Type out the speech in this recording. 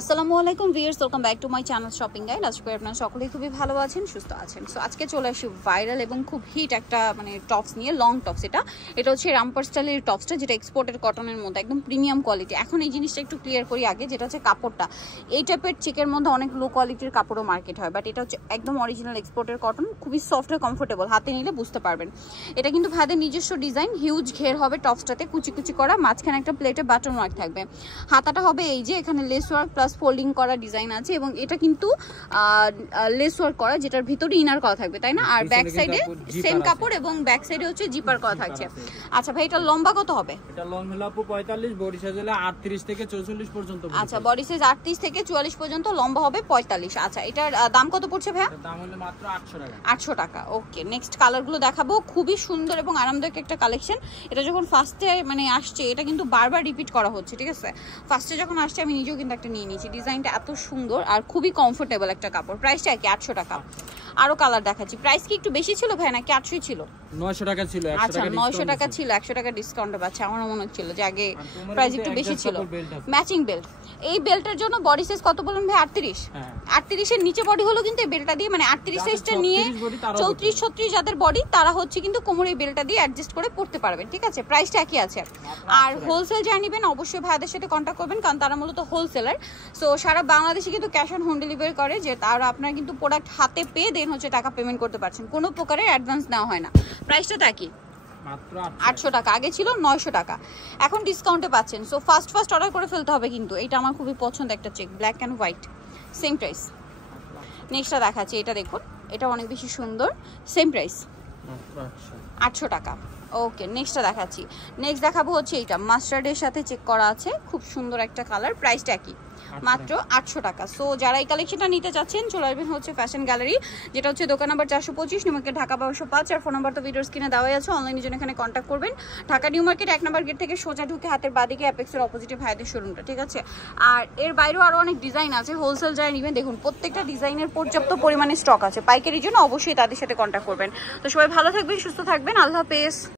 আসসালামু আলাইকুম viewers, welcome back to my channel shopping guide. আজকে আপনারা সকলেই খুবই ভালো আছেন, সুস্থ আছেন। সো আজকে চলে আসি ভাইরাল এবং খুব হিট একটা টপস নিয়ে, লং টপস। এটা হচ্ছে রামপার স্টাইলের টপসটা, যেটা এক্সপোর্টেড কটনের মধ্যে একদম প্রিমিয়াম কোয়ালিটি। এখন এই জিনিসটা একটু ক্লিয়ার করি আগে, যেটা হচ্ছে কাপড়টা। এই টাইপের চেকের মধ্যে অনেক লো কোয়ালিটির কাপড়ও মার্কেট হয়, বাট এটা হচ্ছে একদম অরিজিনাল এক্সপোর্টের কটন, খুবই সফট আর কমফোর্টেবল। হাতে নিলে বুঝতে পারবেন। এটা কিন্তু ভাইদের নিজস্ব ডিজাইন, হিউজ ঘের হবে টপসটাতে, কুচি কুচি করা, মাঝখানে একটা প্লেটে বাটন ওয়ার্ক থাকবে। হাতাটা হবে এই যে, এখানে লেস ওয়ার্ক প্লাস ফোল্ডিং করা ডিজাইন আছে, এবং এটা কিন্তু লেস ওয়ার্ক করা, যেটার ভিতরে ইনার করা থাকবে, তাই না? আর ব্যাক সাইডে সেম কাপড় এবং ব্যাক সাইডে হচ্ছে জিপার করা থাকছে। আচ্ছা ভাই, এটা লম্বা কত হবে? এটা লং হলো আপু 45, বডি সাইজ হলো 38 থেকে 44 পর্যন্ত। আচ্ছা, বডি সাইজ 38 থেকে 44 পর্যন্ত, লম্বা হবে 45। আচ্ছা, এটার দাম কত পড়ছে ভাইয়া? দাম হলো মাত্র 800 টাকা। 800 টাকা। ওকে, নেক্সট কালারগুলো দেখাবো। খুবই সুন্দর এবং আরামদায়ক একটা কালেকশন। এটা যখন ফার্স্টে আসছে, এটা কিন্তু বারবার রিপিট করা হচ্ছে, ঠিক আছে? ফার্স্টে যখন আসছে আমি নিজেও কিন্তু একটা নিয়ে নিয়েছি। ডিজাইনটা এত সুন্দর আর খুবই কমফোর্টেবল একটা কাপড়। প্রাইসটা কি? 800 টাকা। আরো কালার দেখাচ্ছি। প্রাইস কি একটু বেশি ছিল ভাই, নাকি 800 ছিল? 900 টাকা ছিল। আচ্ছা, 900 টাকা ছিল, 100 টাকা ডিসকাউন্টে পাচ্ছে। আমার মনে হচ্ছিল যে আগে প্রাইস একটু বেশি ছিল। Matching belt. এই বেল্টের জন্য বডি সাইজ কত বলেন ভাই? 38। 38 এর নিচে বডি হলো কিন্তু এই বেল্টটা দিয়ে, 38 সাইজটা নিয়ে 34 36 যাদের বডি, তারা হচ্ছে কিন্তু কোমরে এই বেল্টটা দিয়ে অ্যাডজাস্ট করে পড়তে পারবেন, ঠিক আছে? প্রাইসটা একই আছে। আর হোলসেল যারা নেবেন অবশ্যই ভাইদের সাথে কন্ট্যাক্ট করবেন, কারণ তারা মূলত হোলসেলার। সো সারা বাংলাদেশে কিন্তু ক্যাশ অন হোম ডেলিভারি করে, যে তারা আপনারা কিন্তু প্রোডাক্ট হাতে পেয়ে দেন হচ্ছে টাকা পেমেন্ট করতে পারছেন, কোনো প্রকারের অ্যাডভান্স নেওয়া হয় না। প্রাইসটা তা কি? মাত্র 800 টাকা। আগে ছিল 900 টাকা, এখন ডিসকাউন্টে পাচ্ছেন। সো ফার্স্ট অর্ডার করে ফেলতে হবে কিন্তু। এটা আমার খুবই পছন্দ একটা check, black and white, same price. নেক্সটটা দেখাচ্ছি, এটা দেখুন, এটা অনেক বেশি সুন্দর, সেম প্রাইস মাত্র 800 টাকা। ওকে, নেক্সটটা দেখাচ্ছি। নেক্সট দেখাবো হচ্ছে এইটা, মাস্টার্ডের সাথে চেক করা আছে, খুব সুন্দর একটা কালার। প্রাইসটা কি? মাত্র 800 টাকা। সো যারা এই কালেকশনটা নিতে চাচ্ছেন চলে আসবেন হচ্ছে ফ্যাশন গ্যালারি, যেটা হচ্ছে দোকান নাম্বার 425, নিউ মার্কেট, ঢাকা 1205। আর ফোন নাম্বার তো ভিডিওর স্ক্রিনে দেওয়াই আছে, অনলাইনের জন্য এখানে কন্ট্যাক্ট করবেন। ঢাকা নিউ মার্কেট 1 নম্বর গেট থেকে সোজা ঢুকে হাতের বাদিকে অ্যাপেক্সের অপোজিটে ভাইদের শোরুমটা, ঠিক আছে? আর এর বাইরেও আরও অনেক ডিজাইন আছে। হোলসেল যারা নেবেন, দেখুন প্রত্যেকটা ডিজাইনের পর্যাপ্ত পরিমাণে স্টক আছে। পাইকারির জন্য অবশ্যই তাদের সাথে কন্ট্যাক্ট করবেন। তো সবাই ভালো থাকবেন, সুস্থ থাকবেন, আল্লাহ হাফেজ।